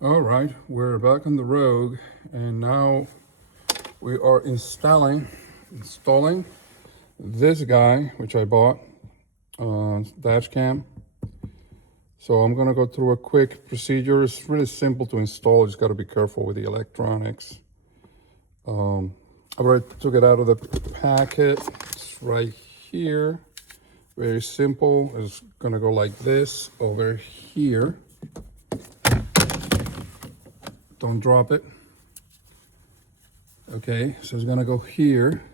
All right, we're back on the Rogue, and now we are installing this guy, which I bought, dash cam. So I'm gonna go through a quick procedure. It's really simple to install. You just gotta be careful with the electronics. I already took it out of the packet. It's right here. Very simple. It's gonna go like this over here. Don't drop it. Okay, so it's gonna go here.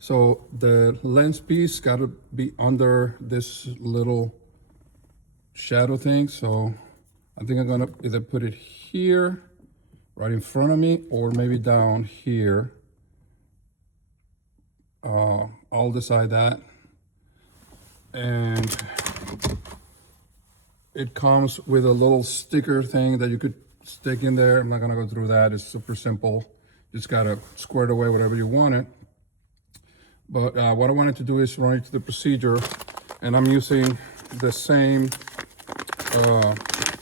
So the lens piece gotta be under this little shadow thing. So I think I'm gonna either put it here, right in front of me, or maybe down here. I'll decide that. And it comes with a little sticker thing that you could stick in there. I'm not gonna go through that. It's super simple. Just gotta square it away whatever you want it. But what I wanted to do is run it to the procedure, and I'm using the same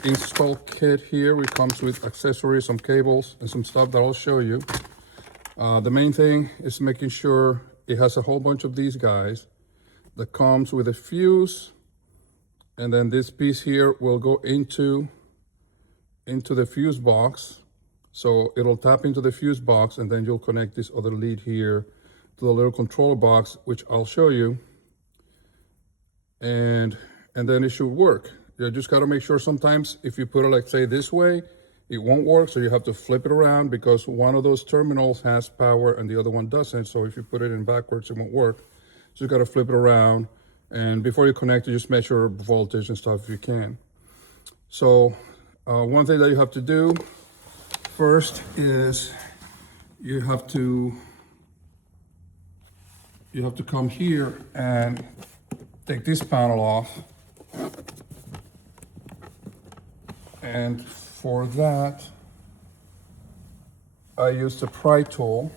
install kit here, which comes with accessories, some cables, and some stuff that I'll show you. The main thing is making sure it has a whole bunch of these guys that comes with a fuse, and then this piece here will go into the fuse box. So it'll tap into the fuse box, and then you'll connect this other lead here to the little controller box, which I'll show you. And then it should work. You just gotta make sure sometimes if you put it, like say this way, it won't work. So you have to flip it around because one of those terminals has power and the other one doesn't. So if you put it in backwards, it won't work. So you gotta flip it around. And before you connect it, just measure voltage and stuff if you can. So one thing that you have to do first is you have to come here and take this panel off. And for that, I used a pry tool.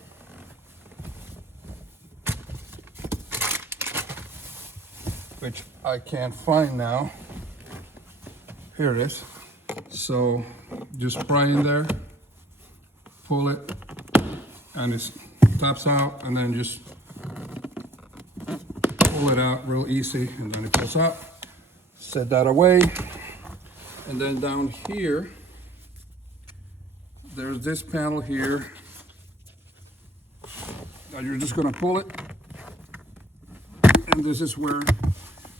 Which I can't find now. Here it is. So just pry in there, pull it, and it taps out, and then just pull it out real easy, and then it pulls out. Set that away. And then down here, there's this panel here. Now you're just gonna pull it, and this is where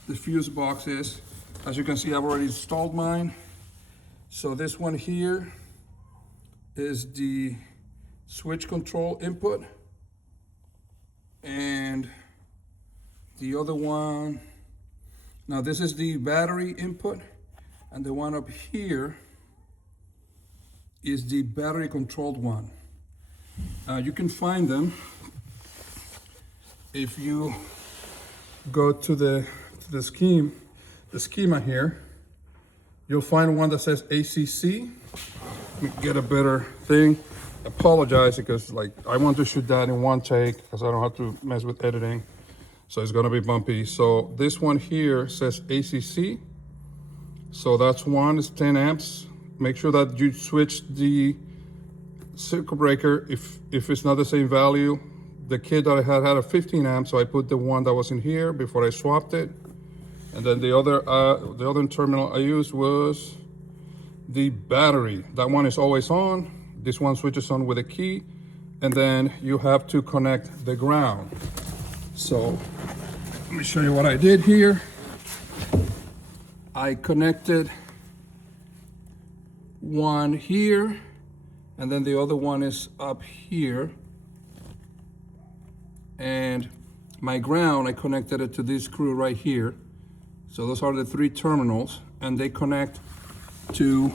the fuse box is. As you can see, I've already installed mine. So this one here is the switch control input, and the other one, now this is the battery input, and the one up here is the battery controlled one. You can find them if you go to the schema here. You'll find one that says ACC. Let me get a better thing. Apologize because like I want to shoot that in one take because I don't have to mess with editing. So it's gonna be bumpy. So this one here says ACC. So that's one, it's 10 amps. Make sure that you switch the circuit breaker if it's not the same value. The kit that I had a 15 amps, so I put the one that was in here before I swapped it. And then the other terminal I used was the battery. That one is always on. This one switches on with a key. And then you have to connect the ground. So let me show you what I did here. I connected one here, and then the other one is up here. And my ground, I connected it to this screw right here. So those are the three terminals, and they connect to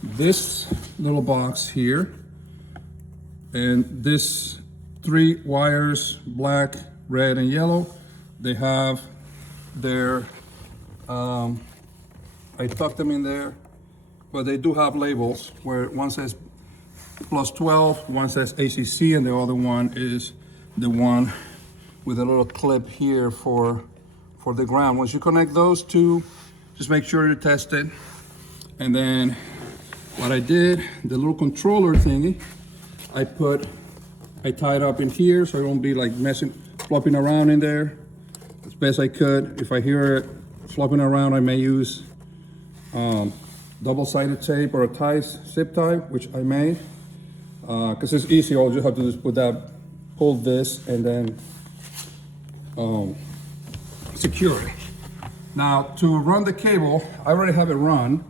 this little box here. And this three wires, black, red, and yellow, they have their, I tucked them in there, but they do have labels where one says plus 12, one says ACC, and the other one is the one with a little clip here for the ground. Once you connect those two, just make sure you test it. And then what I did, the little controller thingy, I tied up in here so it won't be like flopping around in there as best I could. If I hear it flopping around, I may use double-sided tape or a zip tie, which I may, because it's easy. All you have to do is pull this, and then secure it. Now, to run the cable, I already have it run.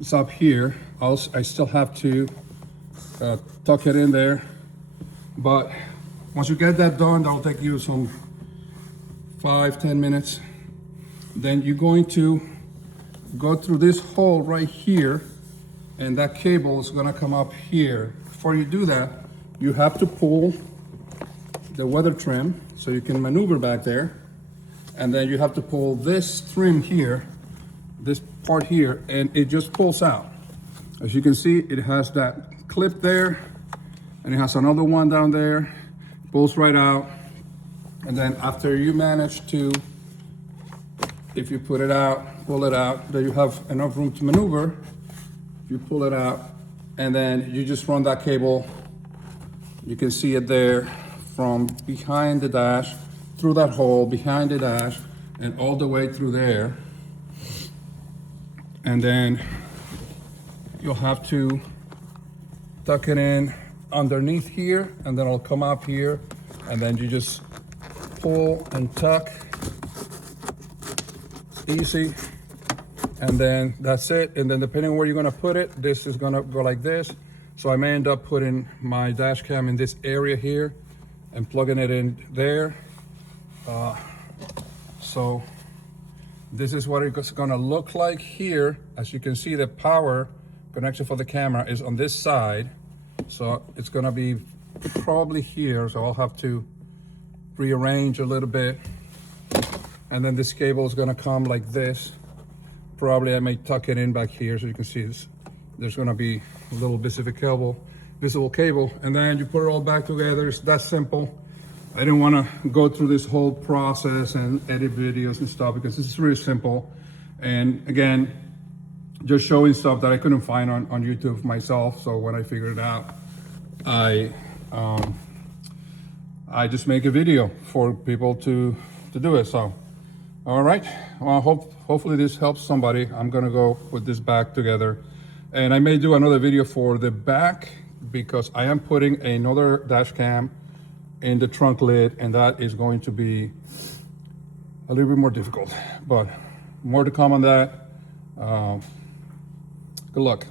It's up here. I still have to tuck it in there. But once you get that done, that'll take you some 5-10 minutes. Then you're going to go through this hole right here, and that cable is gonna come up here. Before you do that, you have to pull the weather trim so you can maneuver back there. And then you have to pull this trim here, this part here, and it just pulls out. As you can see, it has that clip there, and it has another one down there, pulls right out. And then after you manage to, if you pull it out, then you have enough room to maneuver. You pull it out, and then you just run that cable. You can see it there from behind the dash, through that hole, behind the dash, and all the way through there. And then you'll have to tuck it in underneath here, and then it'll come up here, and then you just pull and tuck. Easy. And then that's it. And then depending on where you're gonna put it, this is gonna go like this. So I may end up putting my dash cam in this area here and plugging it in there. So this is what it's gonna look like here. As you can see, the power connection for the camera is on this side. So it's gonna be probably here. So I'll have to rearrange a little bit. And then this cable is gonna come like this. Probably I may tuck it in back here so you can see this. There's gonna be a little visible cable, and then you put it all back together. It's that simple. I didn't wanna go through this whole process and edit videos and stuff because this is really simple. And again, just showing stuff that I couldn't find on YouTube myself. So when I figured it out, I just make a video for people to do it. So, all right. Well, hopefully this helps somebody. I'm gonna go put this back together, and I may do another video for the back because I am putting another dash cam in the trunk lid, and that is going to be a little bit more difficult, but more to come on that. Good luck.